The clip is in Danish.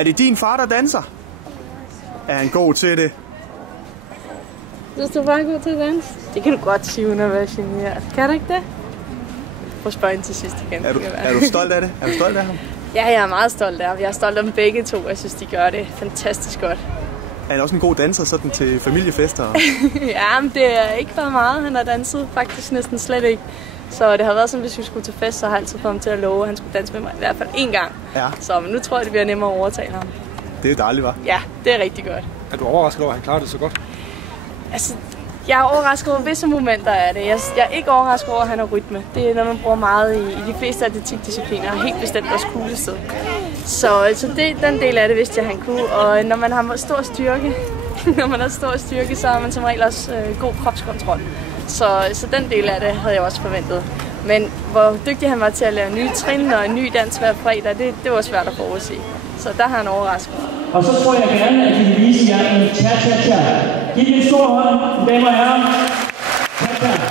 Er det din far, der danser? Er han god til det? Synes du bare er god til at danse? Det kan du godt sige, uden at være generet. Kan du ikke det? Prøv at spørge ind til sidst igen. Er du stolt af det? Er du stolt af ham? Ja, jeg er meget stolt af ham. Jeg er stolt af dem begge to. Jeg synes, de gør det fantastisk godt. Er han også en god danser sådan til familiefester? Ja, men det er ikke for meget. Han har danset faktisk næsten slet ikke. Så det har været sådan, hvis vi skulle til fest, så har jeg altid fået ham til at love, at han skulle danse med mig i hvert fald én gang. Ja. Så men nu tror jeg, det bliver nemmere at overtale ham. Det er dejligt, hva'? Ja, det er rigtig godt. Er du overrasket over, at han klarer det så godt? Altså, jeg er overrasket over visse momenter af det. Jeg er ikke overrasket over, at han har rytme. Det er noget, man bruger meget i de fleste atletikdiscipliner, og helt bestemt også kuglestød. Så den del af det vidste jeg, han kunne. Og når man har stor styrke, så har man som regel også god kropskontrol. Så den del af det havde jeg også forventet. Men hvor dygtig han var til at lære nye trin og en ny dans hver fredag, det var svært at forudse. Så der har han overrasket. Og så tror jeg gerne, at vi vil vise jer en cha-cha-cha. Giv en stor hånd, damer og herrer. Cha-cha.